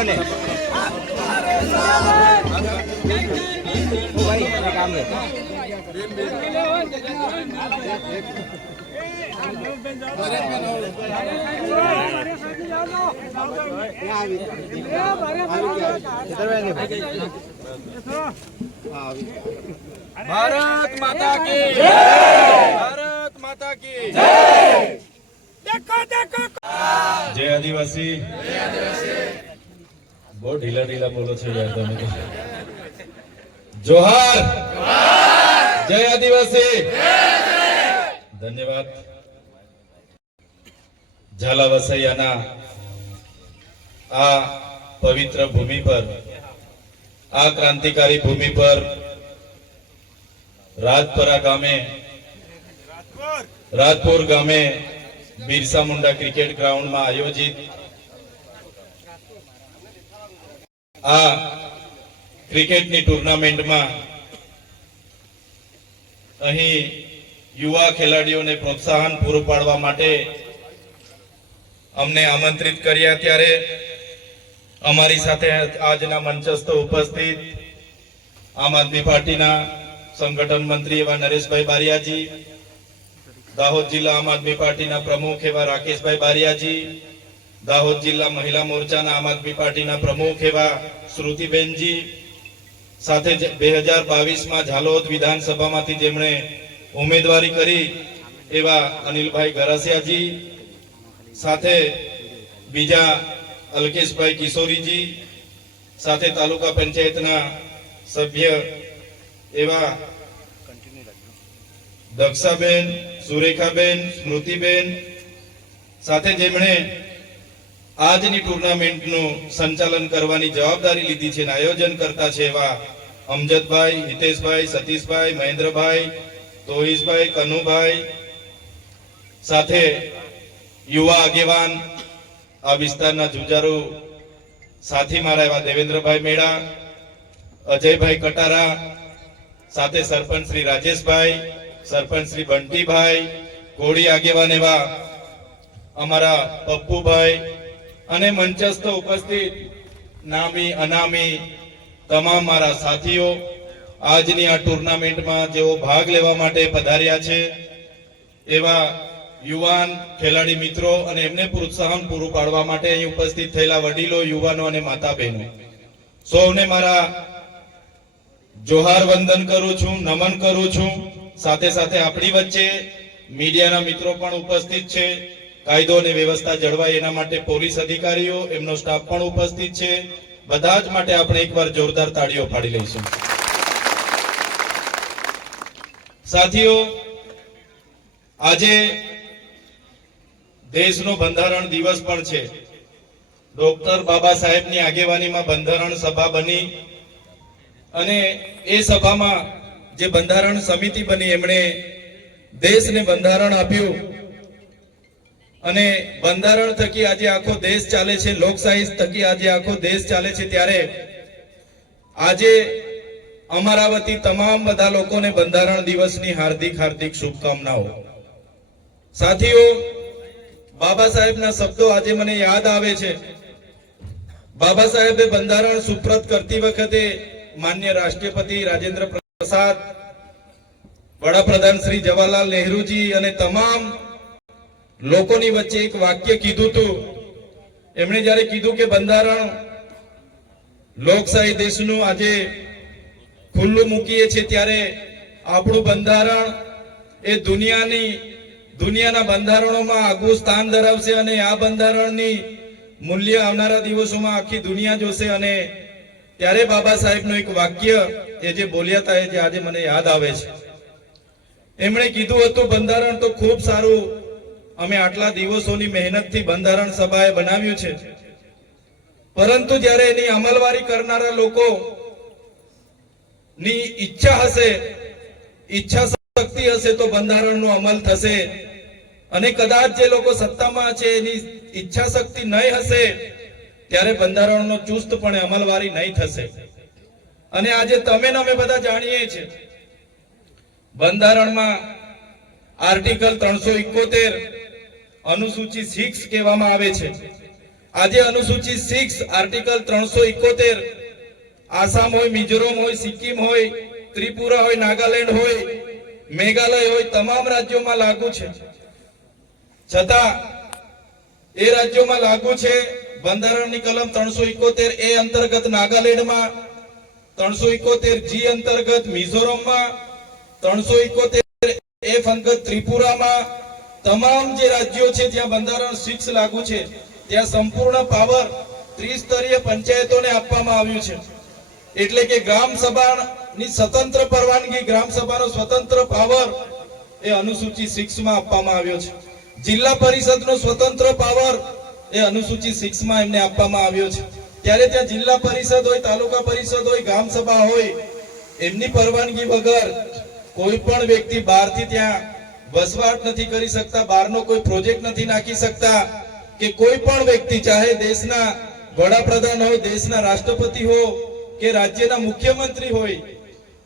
સામે જોઈ રહેજો ને ઓ ભાઈ આ કામ છે ભારત માતા કી ભારત માતા કી જય આદિવાસી બહુ ઢીલા ઢીલા બોલો છો યાર તમે તો. જોહાર! જય આદિવાસી! ધન્યવાદ. ઝાલા વસૈયાના આ પવિત્ર ભૂમિ પર, આ ક્રાંતિકારી ભૂમિ પર રાજપરા ગામે, રાજપુર ગામે બિરસા મુંડા ક્રિકેટ ગ્રાઉન્ડમાં આયોજિત આ ક્રિકેટની ટુર્નામેન્ટમાં અહીં યુવા ખેલાડીઓને પ્રોત્સાહન પૂરું પાડવા માટે અમને આમંત્રિત કર્યા ત્યારે અમારી સાથે આજના મંચસ્થ ઉપસ્થિત આમ આદમી પાર્ટીના સંગઠન મંત્રી એવા નરેશભાઈ બારિયાજી, દાહોદ જિલ્લા આમ આદમી પાર્ટીના પ્રમુખ એવા રાકેશભાઈ બારિયાજી દાહોદ જિલ્લા મહિલા મોરચાના આમ આદમી પાર્ટીના પ્રમુખ એવા શ્રુતિબેનજી સાથે બે હજાર બાવીસમાં ઝાલોદ વિધાનસભામાંથી જેમણે ઉમેદવારી કરી એવા અનિલભાઈ ગરાસિયાજી સાથે બીજા અલ્કેશભાઈ કિશોરીજી સાથે તાલુકા પંચાયતના સભ્ય એવા દક્ષાબેન, સુરેખાબેન, સ્મૃતિબેન સાથે જેમણે આજની ટુર્નામેન્ટનું સંચાલન કરવાની જવાબદારી લીધી છે અને આયોજન કરતા છે એવા અમજદભાઈ, હિતેશભાઈ, સતીશભાઈ, મહેન્દ્રભાઈ તોહિશભાઈ કનુભાઈ સાથે યુવા આગેવાન આ વિસ્તારના જુજારુ સાથી મારા એવા દેવેન્દ્રભાઈ મેળા અજયભાઈ કટારા સાથે સરપંચ શ્રી રાજેશભાઈ, સરપંચ શ્રી બંટીભાઈ કોળી આગેવાન એવા અમારા પપ્પુભાઈ અને મંચસ્થ ઉપસ્થિત નામી, અનામી તમામ મારા સાથીઓ આજની આ ટુર્નામેન્ટમાં જેઓ ભાગ લેવા માટે પધાર્યા છે, એવા યુવાન ખેલાડી મિત્રો અને એમને પ્રોત્સાહન પૂરું પાડવા માટે અહીં ઉપસ્થિત થયેલા વડીલો, યુવાનો અને માતા બહેનો સૌને મારા જોહાર વંદન કરું છું, નમન કરું છું. સાથે સાથે આપણી વચ્ચે મીડિયાના મિત્રો પણ ઉપસ્થિત છે. કાયદો અને વ્યવસ્થા જળવાય એના માટે પોલીસ અધિકારીઓ, એમનો સ્ટાફ પણ ઉપસ્થિત છે. બધા જ માટે આપણે એકવાર જોરદાર તાળીઓ પાડી લઈશું. સાથીઓ, આજે દેશનો બંધારણ દિવસ પણ છે. ડોક્ટર બાબા સાહેબની આગેવાનીમાં બંધારણ સભા બની અને એ સભામાં જે બંધારણ સમિતિ બની, એમણે દેશને બંધારણ આપ્યું અને બંધારણ થકી આજે આખો દેશ ચાલે છે લોકશાહી થકી આજે આખો દેશ ચાલે છે ત્યારે આજે અમારા વતી તમામ બધા લોકોને બંધારણ દિવસની હાર્દિક હાર્દિક શુભકામનાઓ. સાથીઓ, બાબા સાહેબના શબ્દો આજે મને યાદ આવે છે. બાબા સાહેબે બંધારણ સુપ્રત કરતી વખતે માન્ય રાષ્ટ્રપતિ રાજેન્દ્ર પ્રસાદ, વડાપ્રધાન શ્રી જવાહરલાલ નહેરુજી અને તમામ લોકોની વચ્ચે એક વાક્ય કીધું હતું એમણે જ્યારે કીધું કે બંધારણ લોકશાહી દેશનું આજે ખુલ્લું મૂકીએ છીએ ત્યારે આપણું બંધારણ એ દુનિયાની, દુનિયાના બંધારણોમાં આગવું સ્થાન ધરાવશે અને આ બંધારણની મૂલ્ય આવનારા દિવસોમાં આખી દુનિયા જોશે અને ત્યારે બાબા સાહેબનું એક વાક્ય એ જે બોલ્યા હતા એ જે આજે મને યાદ આવે છે. એમણે કીધું હતું, બંધારણ તો ખૂબ સારું અમે આટલા દિવસોની મહેનતથી બંધારણ સભાએ બનાવ્યું છે. પરંતુ જ્યારે એની અમલવારી કરનારા લોકો ની ઈચ્છા હશે, ઈચ્છા શક્તિ હશે તો બંધારણનો અમલ થશે. અને કદાચ જે લોકો સત્તામાં છે, એની ઈચ્છા શક્તિ નહીં હશે, ત્યારે બંધારણનો ચુસ્તપણે અમલવારી નહીં થશે. અને આજે તમે ને અમે બધા જાણીએ છીએ, બંધારણમાં આર્ટિકલ ત્રણસો ઇકોતેર અનુસૂચિ સિક્સ કહેવામાં આવે છે. આજે અનુસૂચિત સિક્સ આર્ટિકલ ત્રણસો ઇકોતેર આસામ હોય, મિઝોરમ હોય, સિક્કિમ હોય, ત્રિપુરા હોય, નાગાલેન્ડ હોય, મેઘાલય હોય, તમામ રાજ્યોમાં લાગુ છે. છતાં, એ રાજ્યોમાં લાગુ છે બંધારણની કલમ ત્રણસો ઇકોતેર એ અંતર્ગત નાગાલેન્ડમાં, ત્રણસો ઇકોતેર જી અંતર્ગત મિઝોરમમાં, ત્રણસો ઇકોતેર એફ અંગત ત્રિપુરામાં તમામ જે રાજ્યો છે જ્યાં બંધારણ સિક્સ લાગુ છે, ત્યાં સંપૂર્ણ પાવર ત્રિસ્તરીય પંચાયતોને આપવામાં આવ્યું છે. એટલે કે ગ્રામ સભાની સ્વતંત્ર પરવાનગી, ગ્રામ સભાનો સ્વતંત્ર પાવર એ અનુસૂચિ સિક્સમાં આપવામાં આવ્યો છે. જિલ્લા પરિષદનો સ્વતંત્ર પાવર એ અનુસૂચિ સિક્સમાં એમને આપવામાં આવ્યો છે. ત્યારે ત્યાં જિલ્લા પરિષદ હોય, તાલુકા પરિષદ હોય, ગ્રામ સભા હોય, એમની પરવાનગી વગર કોઈ પણ વ્યક્તિ બહારથી ત્યાં વસવાટ નથી કરી શકતા, બહારનો કોઈ પ્રોજેક્ટ નથી નાખી શકતા કે કોઈ પણ વ્યક્તિ, ચાહે દેશના વડાપ્રધાન હોય, દેશના રાષ્ટ્રપતિ હોય કે રાજ્યના મુખ્યમંત્રી હોય,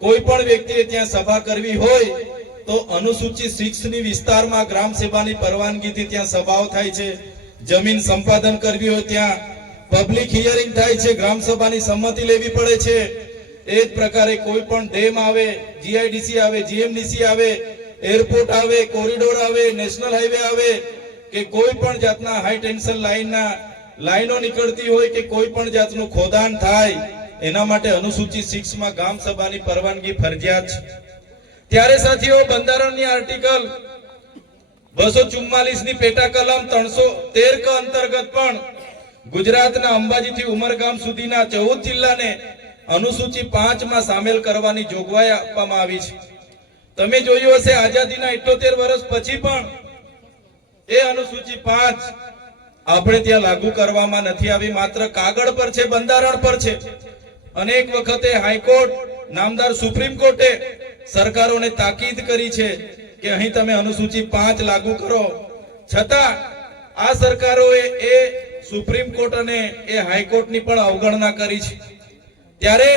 કોઈ પણ વ્યક્તિએ ત્યાં સભા કરવી હોય, તો અનુસૂચિત સિક્સની વિસ્તારમાં ગ્રામ સભાની પરવાનગીથી ત્યાં સભાઓ થાય છે, જમીન સંપાદન કરવી હોય ત્યાં પબ્લિક હિયરિંગ થાય છે, ગ્રામ સભાની સંમતિ લેવી પડે છે. એ જ પ્રકારે કોઈ પણ ડેમ આવે જીઆઈડીસી આવે જીએમડીસી આવે એરપોર્ટ આવે, કોરિડોર આવે, નેશનલ હાઈવે આવે, કે કોઈ પણ જાતના હાઈ ટેન્શન લાઈનના લાઈનો નીકળતી હોય કે કોઈ પણ જાતનું ખોદાણ થાય, એના માટે અનુસૂચિત સિક્સમાં ગામ સભાની પરવાનગી ફરજિયાત છે. ત્યારે સાથીઓ, બંધારણની આર્ટિકલ બસો ચુમ્માલીસની પેટા કલમ ત્રણસો તેર ક અંતર્ગત પણ ગુજરાતના અંબાજીથી ઉમરગામ સુધીના ચૌદ જિલ્લાને અનુસૂચિ પાંચમાં સામેલ કરવાની જોગવાઈ આપવામાં આવી છે. તમે જોયું હશે આઝાદીના 78 વર્ષ પછી પણ એ અનુસૂચિ પાંચ આપણે ત્યાં લાગુ કરવામાં નથી આવી. માત્ર કાગળ પર છે, બંધારણ પર છે. અનેક વખતે હાઈકોર્ટ, નામદાર સુપ્રીમ કોર્ટે સરકારોને તાકીદ કરી છે કે અહીં તમે અનુસૂચિ પાંચ લાગુ કરો. છતાં આ સરકારોએ એ સુપ્રીમ કોર્ટ અને એ હાઈકોર્ટની પણ અવગણના કરી છે. ત્યારે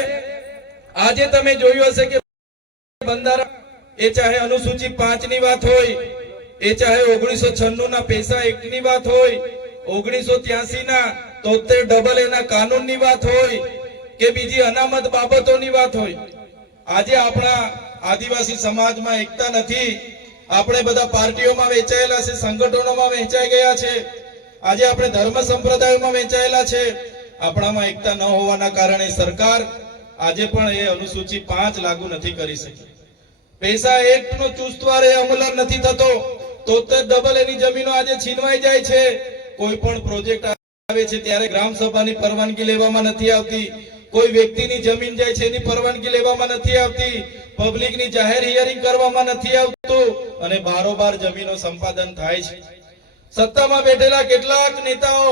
આજે તમે જોયું હશે કે બંધારણ એ ચાહે અનુસૂચિ પાંચની વાત હોય, એ ચાહે ઓગણીસો છન્નું ના પૈસા એક્ટની વાત હોય, ઓગણીસો ત્યાસી ના તોતેર ડબલ એના કાનૂનની વાત હોય કે બીજી અનામત બાબતોની વાત હોય. આજે આપણા આદિવાસી સમાજમાં એકતા નથી. આપણે બધા પાર્ટીઓમાં વેચાયેલા છે, સંગઠનોમાં વહેંચાઈ ગયા છે. આજે આપણે ધર્મ સંપ્રદાયોમાં વહેંચાયેલા છે. આપણામાં એકતા ન હોવાના કારણે સરકાર આજે પણ એ અનુસૂચિ પાંચ લાગુ નથી કરી શકી. પૈસા એક્ટ નો ચુસ્તવારે અમલ નથી થતો, તો ડબલ એની જમીનો આજે છીનવાઈ જાય છે. કોઈ પણ પ્રોજેક્ટ આવે છે ત્યારે ગ્રામ સભાની પરવાનગી લેવામાં નથી આવતી. કોઈ વ્યક્તિની જમીન જાય છે એની પરવાનગી લેવામાં નથી આવતી. પબ્લિકની જાહેર હિયરિંગ કરવામાં નથી આવતું અને બારોબાર જમીનો સંપાદન થાય છે. સત્તામાં બેઠેલા કેટલાક નેતાઓ,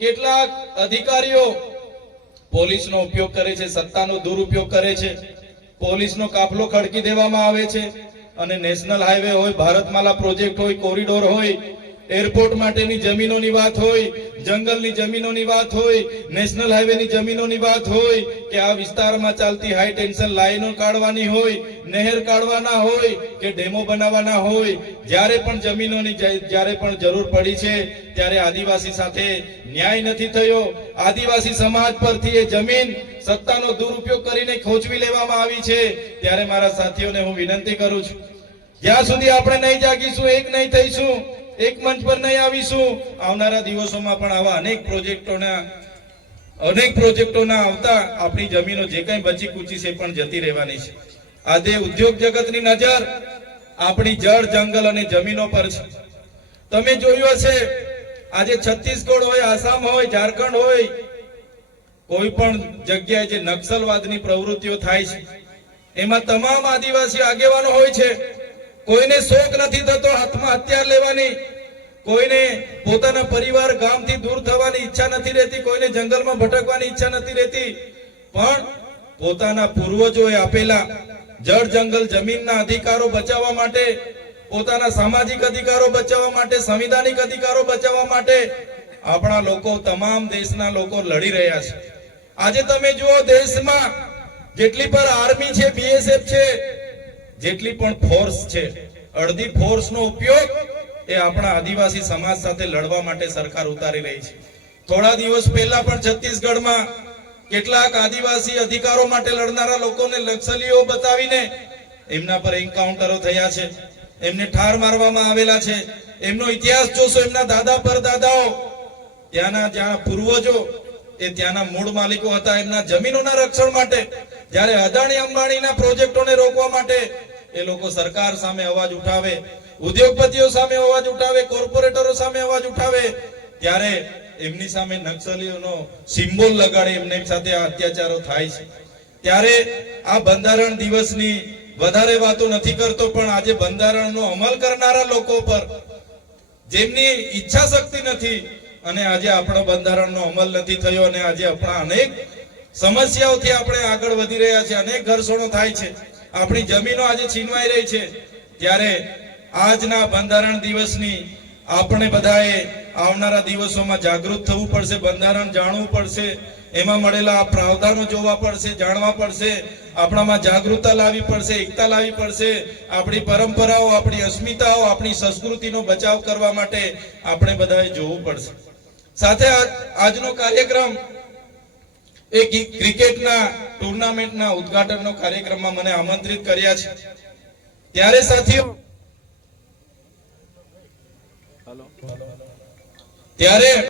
કેટલાક અધિકારીઓ પોલીસનો ઉપયોગ કરે છે, સત્તાનો દુરુપયોગ કરે છે. પોલીસનો કાફલો ખડકી દેવામાં આવે છે. અને નેશનલ હાઈવે હોય, ભારતમાલા પ્રોજેક્ટ હોય, કોરિડોર હોય એરપોર્ટ માટેની જમીનોની વાત હોય, જંગલની જમીનોની વાત હોય, નેશનલ હાઈવેની જમીનોની વાત હોય, કે આ વિસ્તારમાં ચાલતી હાઈ ટેન્શન લાઈનો કાઢવાની હોય, નહેર કાઢવાના હોય, કે ડેમો બનાવવાના હોય, જ્યારે પણ જમીનોની જ્યારે પણ જરૂર પડી છે, ત્યારે આદિવાસી સાથે ન્યાય નથી થયો. આદિવાસી સમાજ પરથી એ જમીન સત્તાનો દુરુપયોગ કરીને ખોચવી લેવામાં આવી છે. ત્યારે મારા સાથીઓને હું વિનંતી કરું છું. જ્યાં સુધી આપણે નહીં જાગીશું, એક નહીં થઈશું એક મંચ પર નહીં આવીશું. આવનારા દિવસોમાં પણ આવા અનેક પ્રોજેક્ટોના અનેક પ્રોજેક્ટોના આવતા આપણી જમીનો જે કંઈ બચી કૂચી છે પણ જતી રહેવાની છે. આજે ઉદ્યોગ જગતની નજર, આપણી જળ, જંગલ અને જમીનો પર છે. તમે જોયું હશે, આજે છત્તીસગઢ હોય, આસામ હોય, ઝારખંડ હોય, કોઈ પણ જગ્યાએ જે નક્સલવાદની પ્રવૃત્તિઓ થાય છે, એમાં તમામ આદિવાસી આગેવાનો હોય છે. કોઈને શોખ નથી થતો, હાથમાં લેવાની. કોઈને પોતાના પરિવાર ગામથી દૂર થવાની ઈચ્છા નથી રહેતી, કોઈને જંગલમાં ભટકવાની ઈચ્છા નથી રહેતી. પણ પોતાના પૂર્વજોએ આપેલા જળ જંગલ જમીનના અધિકારો બચાવવા માટે, પોતાના સામાજિક અધિકારો બચાવવા માટે, સંવિધાનિક અધિકારો બચાવવા માટે આપણા લોકો, તમામ દેશના લોકો લડી રહ્યા છે. આજે તમે જુઓ, દેશમાં જેટલી પર આર્મી છે બીએસએફ છે જેટલી પણ ફોર્સ છે, અડધી ફોર્સનો ઉપયોગ એ આપણા આદિવાસી સમાજ સાથે લડવા માટે સરકાર ઉતારી રહી છે. થોડા દિવસ પહેલા પણ છત્તીસગઢમાં કેટલાક આદિવાસી અધિકારો માટે લડનારા લોકોને નક્સલીઓ બતાવીને એમના પર એન્કાઉન્ટરો થયા છે. એમને ઠાર મારવામાં આવેલા છે. એમનો ઇતિહાસ જોશો, એમના દાદા પર દાદાઓ ત્યાંના જ્યાં પૂર્વજો, એ ત્યાંના મૂળ માલિકો હતા. એમના જમીનોના રક્ષણ માટે, જ્યારે અદાણી અંબાણીના પ્રોજેક્ટોને રોકવા માટે એ લોકો સરકાર સામે અવાજ ઉઠાવે, ઉદ્યોગપતિઓ સામે અવાજ ઉઠાવે, કોર્પોરેટરો સામે અવાજ ઉઠાવે, ત્યારે એમની સામે નક્સલીઓનો સિમ્બોલ લગાડે, એમની સાથે અત્યાચારો થાય છે. ત્યારે આ બંધારણ દિવસની વધારે વાતો નથી કરતો, પણ આજે બંધારણનો અમલ કરનારા લોકો પર જેમની ઈચ્છા શક્તિ નથી, અને આજે આપણો બંધારણનો અમલ નથી થયો, અને આજે આપણા અનેક સમસ્યાઓથી આપણે આગળ વધી રહ્યા છે અનેક ઘર્ષણો થાય છે. આપણી જમીનો આજે છીનવાઈ રહી છે. ત્યારે આજના બંધારણ દિવસની આપણે બધાએ આવનારા દિવસોમાં જાગૃત થવું પડશે, બંધારણ જાણવું પડશે. એમાં મળેલા આ પ્રાવધાનો જોવા પડશે, જાણવા પડશે. આપણામાં જાગૃતતા લાવવી પડશે, એકતા લાવવી પડશે. આપણી પરંપરાઓ, આપણી અસ્મિતાઓ, આપણી સંસ્કૃતિનો બચાવ કરવા માટે આપણે બધાએ જોવું પડશે. સાથે આજનો કાર્યક્રમ એ ક્રિ- ક્રિકેટના ટુર્નામેન્ટના ઉદ્ઘાટનનો કાર્યક્રમમાં મને આમંત્રિત કર્યા છે. ત્યારે સાથીઓ ત્યારે